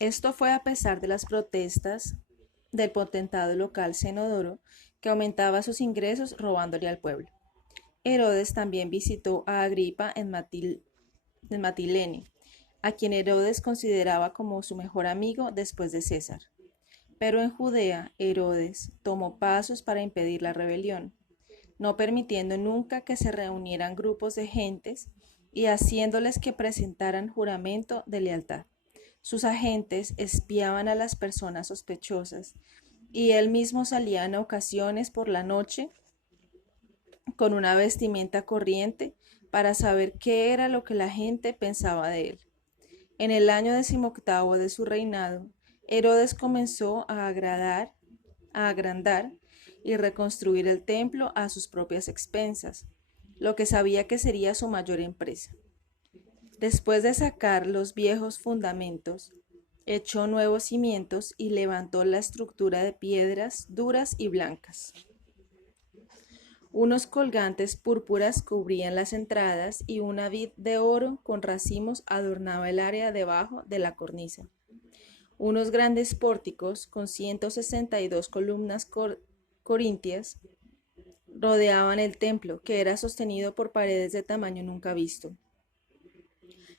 Esto fue a pesar de las protestas del potentado local Cenodoro, que aumentaba sus ingresos robándole al pueblo. Herodes también visitó a Agripa en Matilene, a quien Herodes consideraba como su mejor amigo después de César. Pero en Judea, Herodes tomó pasos para impedir la rebelión, no permitiendo nunca que se reunieran grupos de gentes y haciéndoles que presentaran juramento de lealtad. Sus agentes espiaban a las personas sospechosas y él mismo salía en ocasiones por la noche con una vestimenta corriente para saber qué era lo que la gente pensaba de él. En el año 18 de su reinado, Herodes comenzó a agrandar y reconstruir el templo a sus propias expensas, lo que sabía que sería su mayor empresa. Después de sacar los viejos fundamentos, echó nuevos cimientos y levantó la estructura de piedras duras y blancas. Unos colgantes púrpuras cubrían las entradas y una vid de oro con racimos adornaba el área debajo de la cornisa. Unos grandes pórticos con 162 columnas corintias rodeaban el templo, que era sostenido por paredes de tamaño nunca visto.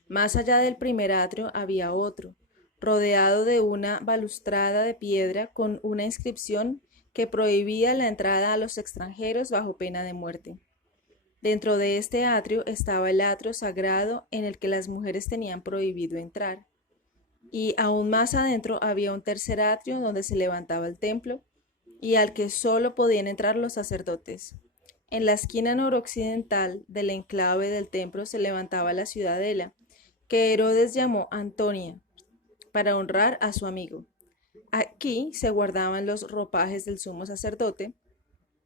Más allá del primer atrio había otro, rodeado de una balustrada de piedra con una inscripción que prohibía la entrada a los extranjeros bajo pena de muerte. Dentro de este atrio estaba el atrio sagrado en el que las mujeres tenían prohibido entrar. Y aún más adentro había un tercer atrio donde se levantaba el templo y al que solo podían entrar los sacerdotes. En la esquina noroccidental del enclave del templo se levantaba la ciudadela, que Herodes llamó Antonia, para honrar a su amigo. Aquí se guardaban los ropajes del sumo sacerdote,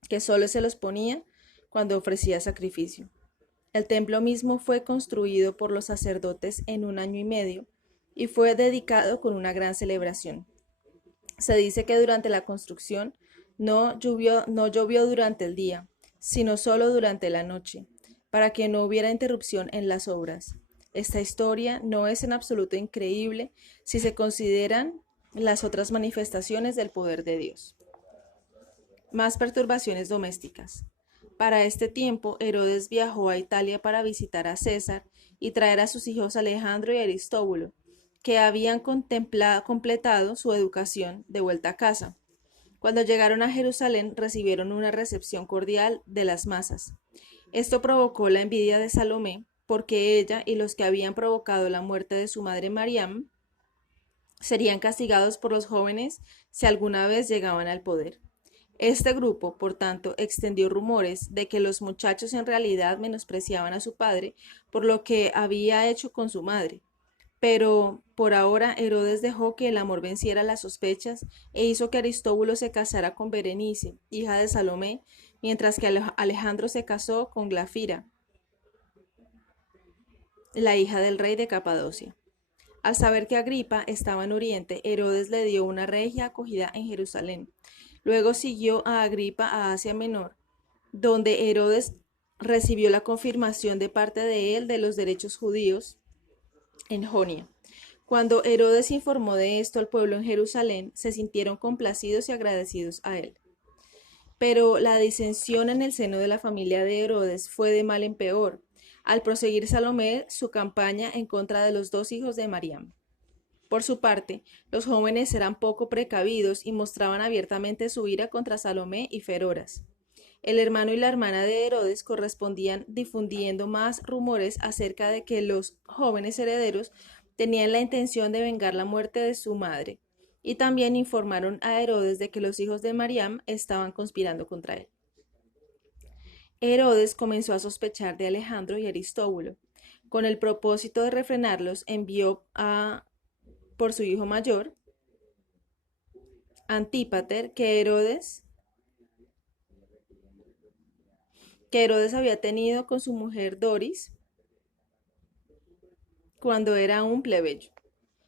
que solo se los ponía cuando ofrecía sacrificio. El templo mismo fue construido por los sacerdotes en 1 año y medio y fue dedicado con una gran celebración. Se dice que durante la construcción no llovió durante el día, sino solo durante la noche, para que no hubiera interrupción en las obras. Esta historia no es en absoluto increíble si se consideran las otras manifestaciones del poder de Dios. Más perturbaciones domésticas. Para este tiempo, Herodes viajó a Italia para visitar a César y traer a sus hijos Alejandro y Aristóbulo, que habían completado su educación, de vuelta a casa. Cuando llegaron a Jerusalén, recibieron una recepción cordial de las masas. Esto provocó la envidia de Salomé, porque ella y los que habían provocado la muerte de su madre Mariam serían castigados por los jóvenes si alguna vez llegaban al poder. Este grupo, por tanto, extendió rumores de que los muchachos en realidad menospreciaban a su padre por lo que había hecho con su madre. Pero por ahora Herodes dejó que el amor venciera las sospechas e hizo que Aristóbulo se casara con Berenice, hija de Salomé, mientras que Alejandro se casó con Glafira, la hija del rey de Capadocia. Al saber que Agripa estaba en Oriente, Herodes le dio una regia acogida en Jerusalén. Luego siguió a Agripa a Asia Menor, donde Herodes recibió la confirmación de parte de él de los derechos judíos en Jonia. Cuando Herodes informó de esto al pueblo en Jerusalén, se sintieron complacidos y agradecidos a él. Pero la disensión en el seno de la familia de Herodes fue de mal en peor, al proseguir Salomé su campaña en contra de los dos hijos de Mariam. Por su parte, los jóvenes eran poco precavidos y mostraban abiertamente su ira contra Salomé y Feroras. El hermano y la hermana de Herodes correspondían difundiendo más rumores acerca de que los jóvenes herederos tenían la intención de vengar la muerte de su madre, y también informaron a Herodes de que los hijos de Mariam estaban conspirando contra él. Herodes comenzó a sospechar de Alejandro y Aristóbulo. Con el propósito de refrenarlos, envió por su hijo mayor, Antípater, que Herodes había tenido con su mujer Doris cuando era un plebeyo.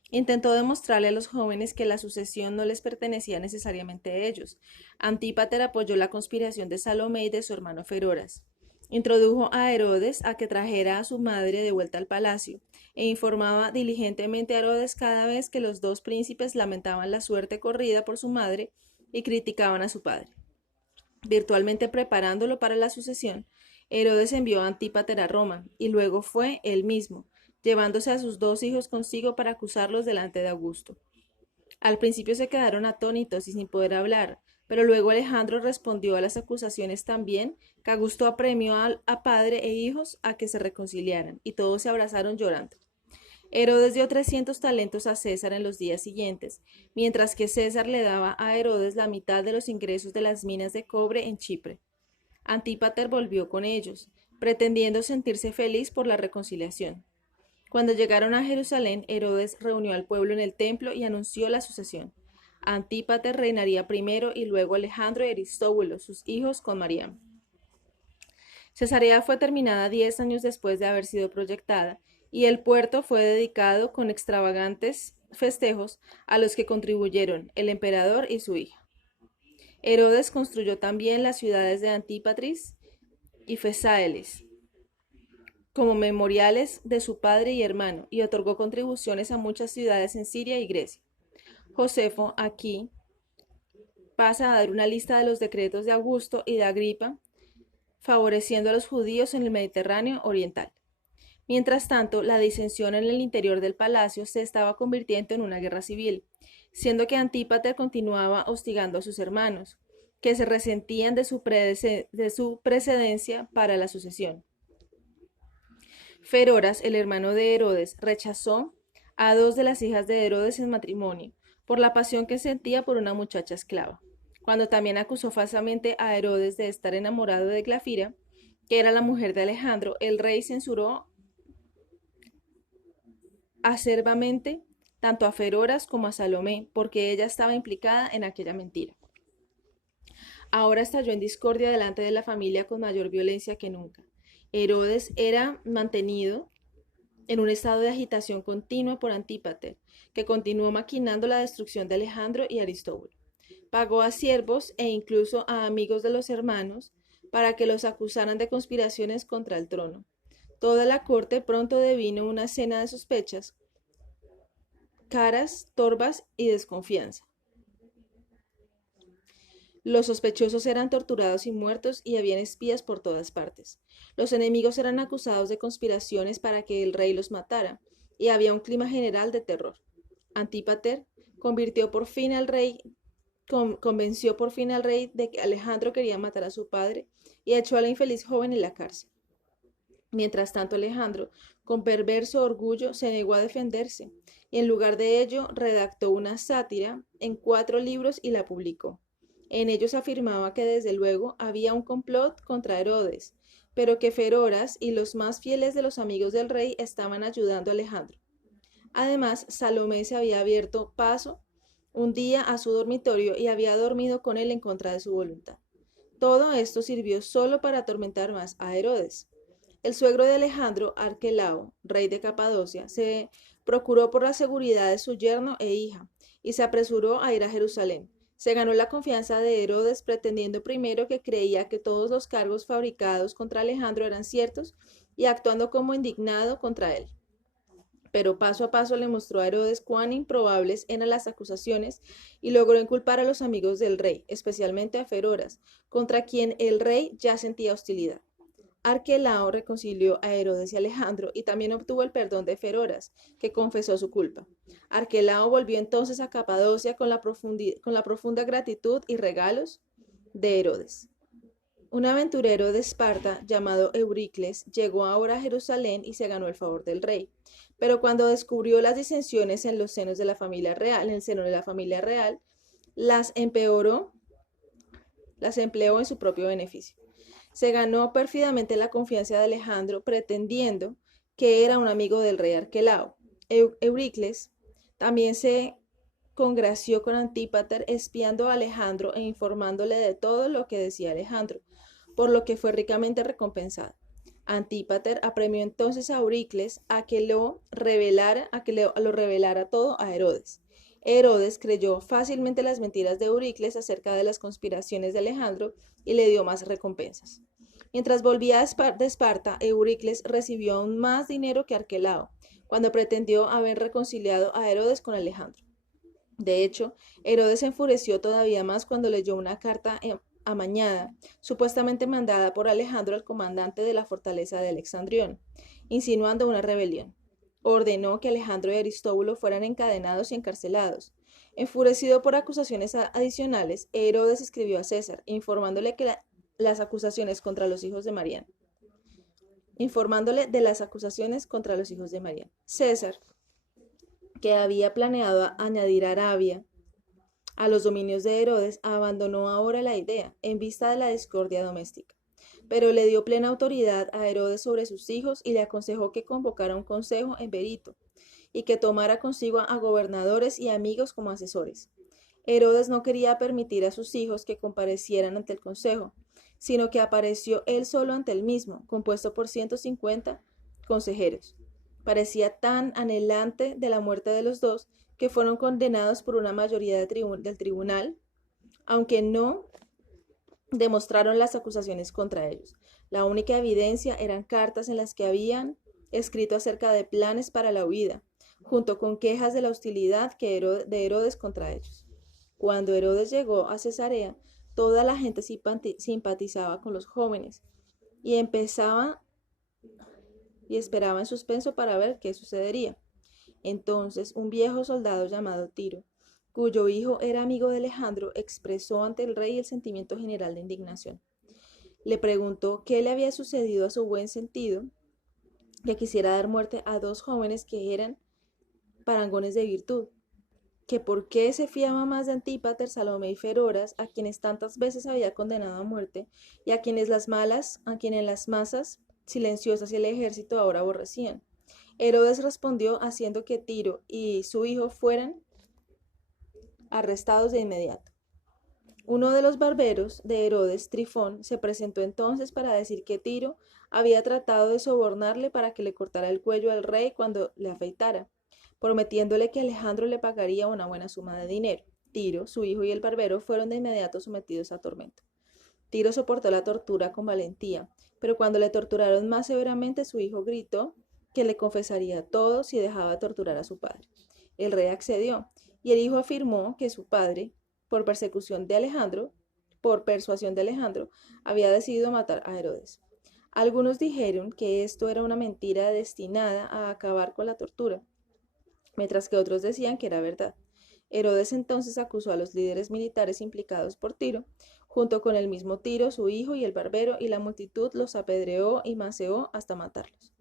Intentó demostrarle a los jóvenes que la sucesión no les pertenecía necesariamente a ellos. Antípater apoyó la conspiración de Salomé y de su hermano Feroras. Introdujo a Herodes a que trajera a su madre de vuelta al palacio, e informaba diligentemente a Herodes cada vez que los dos príncipes lamentaban la suerte corrida por su madre y criticaban a su padre. Virtualmente preparándolo para la sucesión, Herodes envió a Antípater a Roma, y luego fue él mismo, llevándose a sus dos hijos consigo para acusarlos delante de Augusto. Al principio se quedaron atónitos y sin poder hablar, pero luego Alejandro respondió a las acusaciones tan bien que Augusto apremió a padre e hijos a que se reconciliaran, y todos se abrazaron llorando. Herodes dio 300 talentos a César en los días siguientes, mientras que César le daba a Herodes la mitad de los ingresos de las minas de cobre en Chipre. Antípater volvió con ellos, pretendiendo sentirse feliz por la reconciliación. Cuando llegaron a Jerusalén, Herodes reunió al pueblo en el templo y anunció la sucesión. Antípater reinaría primero y luego Alejandro y Aristóbulo, sus hijos, con Mariam. Cesarea fue terminada 10 años después de haber sido proyectada, y el puerto fue dedicado con extravagantes festejos a los que contribuyeron el emperador y su hija. Herodes construyó también las ciudades de Antípatris y Fesaelis como memoriales de su padre y hermano, y otorgó contribuciones a muchas ciudades en Siria y Grecia. Josefo aquí pasa a dar una lista de los decretos de Augusto y de Agripa, favoreciendo a los judíos en el Mediterráneo oriental. Mientras tanto, la disensión en el interior del palacio se estaba convirtiendo en una guerra civil, siendo que Antípater continuaba hostigando a sus hermanos, que se resentían de su precedencia para la sucesión. Feroras, el hermano de Herodes, rechazó a dos de las hijas de Herodes en matrimonio, por la pasión que sentía por una muchacha esclava. Cuando también acusó falsamente a Herodes de estar enamorado de Glafira, que era la mujer de Alejandro, el rey censuró acerbamente tanto a Feroras como a Salomé, porque ella estaba implicada en aquella mentira. Ahora estalló en discordia delante de la familia con mayor violencia que nunca. Herodes era mantenido en un estado de agitación continua por Antípater, que continuó maquinando la destrucción de Alejandro y Aristóbulo. Pagó a siervos e incluso a amigos de los hermanos para que los acusaran de conspiraciones contra el trono. Toda la corte pronto devino una escena de sospechas, caras, torbas y desconfianza. Los sospechosos eran torturados y muertos, y habían espías por todas partes. Los enemigos eran acusados de conspiraciones para que el rey los matara, y había un clima general de terror. Antípater convenció por fin al rey de que Alejandro quería matar a su padre, y echó a la infeliz joven en la cárcel. Mientras tanto, Alejandro, con perverso orgullo, se negó a defenderse, y en lugar de ello redactó una sátira en 4 libros y la publicó. En ellos afirmaba que desde luego había un complot contra Herodes, pero que Feroras y los más fieles de los amigos del rey estaban ayudando a Alejandro. Además, Salomé se había abierto paso un día a su dormitorio y había dormido con él en contra de su voluntad. Todo esto sirvió solo para atormentar más a Herodes. El suegro de Alejandro, Arquelao, rey de Capadocia, se procuró por la seguridad de su yerno e hija, y se apresuró a ir a Jerusalén. Se ganó la confianza de Herodes, pretendiendo primero que creía que todos los cargos fabricados contra Alejandro eran ciertos, y actuando como indignado contra él. Pero paso a paso le mostró a Herodes cuán improbables eran las acusaciones, y logró inculpar a los amigos del rey, especialmente a Feroras, contra quien el rey ya sentía hostilidad. Arquelao reconcilió a Herodes y Alejandro, y también obtuvo el perdón de Feroras, que confesó su culpa. Arquelao volvió entonces a Capadocia con la profunda gratitud y regalos de Herodes. Un aventurero de Esparta llamado Euricles llegó ahora a Jerusalén y se ganó el favor del rey. Pero cuando descubrió las disensiones en los senos de la familia real, en el seno de la familia real, las empleó en su propio beneficio. Se ganó pérfidamente la confianza de Alejandro, pretendiendo que era un amigo del rey Arquelao. Euricles también se congració con Antípater, espiando a Alejandro e informándole de todo lo que decía Alejandro, por lo que fue ricamente recompensado. Antípater apremió entonces a Euricles a que lo revelara todo a Herodes. Herodes creyó fácilmente las mentiras de Euricles acerca de las conspiraciones de Alejandro y le dio más recompensas. Mientras volvía de Esparta, Euricles recibió aún más dinero que Arquelao, cuando pretendió haber reconciliado a Herodes con Alejandro. De hecho, Herodes se enfureció todavía más cuando leyó una carta amañada, supuestamente mandada por Alejandro al comandante de la fortaleza de Alexandrión, insinuando una rebelión. Ordenó que Alejandro y Aristóbulo fueran encadenados y encarcelados. Enfurecido por acusaciones adicionales, Herodes escribió a César, informándole de las acusaciones contra los hijos de Mariano. César, que había planeado añadir Arabia a los dominios de Herodes, abandonó ahora la idea, en vista de la discordia doméstica. Pero le dio plena autoridad a Herodes sobre sus hijos y le aconsejó que convocara un consejo en Berito y que tomara consigo a gobernadores y amigos como asesores. Herodes no quería permitir a sus hijos que comparecieran ante el consejo, sino que apareció él solo ante el mismo, compuesto por 150 consejeros. Parecía tan anhelante de la muerte de los dos que fueron condenados por una mayoría del tribunal, aunque no demostraron las acusaciones contra ellos. La única evidencia eran cartas en las que habían escrito acerca de planes para la huida, junto con quejas de la hostilidad de Herodes contra ellos. Cuando Herodes llegó a Cesarea, toda la gente simpatizaba con los jóvenes y esperaba en suspenso para ver qué sucedería. Entonces, un viejo soldado llamado Tiro, cuyo hijo era amigo de Alejandro, expresó ante el rey el sentimiento general de indignación. Le preguntó qué le había sucedido a su buen sentido, que quisiera dar muerte a dos jóvenes que eran parangones de virtud, que por qué se fiaba más de Antípater, Salomé y Feroras, a quienes tantas veces había condenado a muerte, y a quienes las masas silenciosas y el ejército ahora aborrecían. Herodes respondió haciendo que Tiro y su hijo fueran arrestados de inmediato. Uno de los barberos de Herodes, Trifón, se presentó entonces para decir que Tiro había tratado de sobornarle para que le cortara el cuello al rey cuando le afeitara, prometiéndole que Alejandro le pagaría una buena suma de dinero. Tiro, su hijo y el barbero fueron de inmediato sometidos a tormento. Tiro soportó la tortura con valentía, pero cuando le torturaron más severamente, su hijo gritó que le confesaría todo si dejaba de torturar a su padre. El rey accedió, y el hijo afirmó que su padre, por persuasión de Alejandro, había decidido matar a Herodes. Algunos dijeron que esto era una mentira destinada a acabar con la tortura, mientras que otros decían que era verdad. Herodes entonces acusó a los líderes militares implicados por Tiro, junto con el mismo Tiro, su hijo y el barbero, y la multitud los apedreó y maceó hasta matarlos.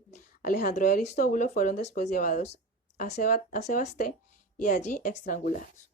Alejandro y Aristóbulo fueron después llevados a Sebasté y allí estrangulados.